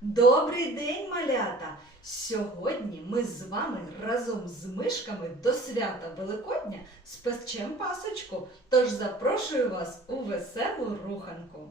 Добрий день, малята! Сьогодні ми з вами разом з мишками до свята Великодня спечем пасочку. Тож запрошую вас у веселу руханку.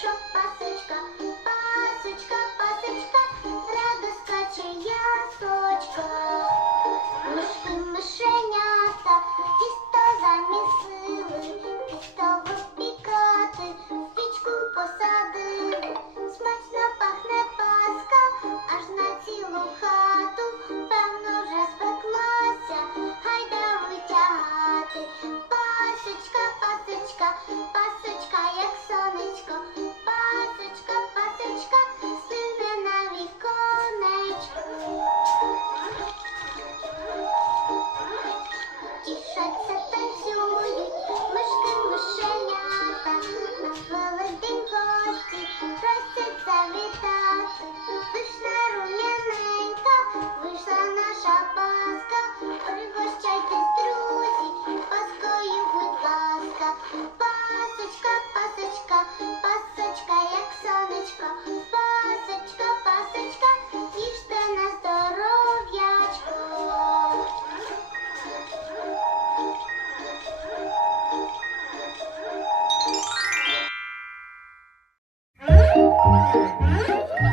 shop bus Bye.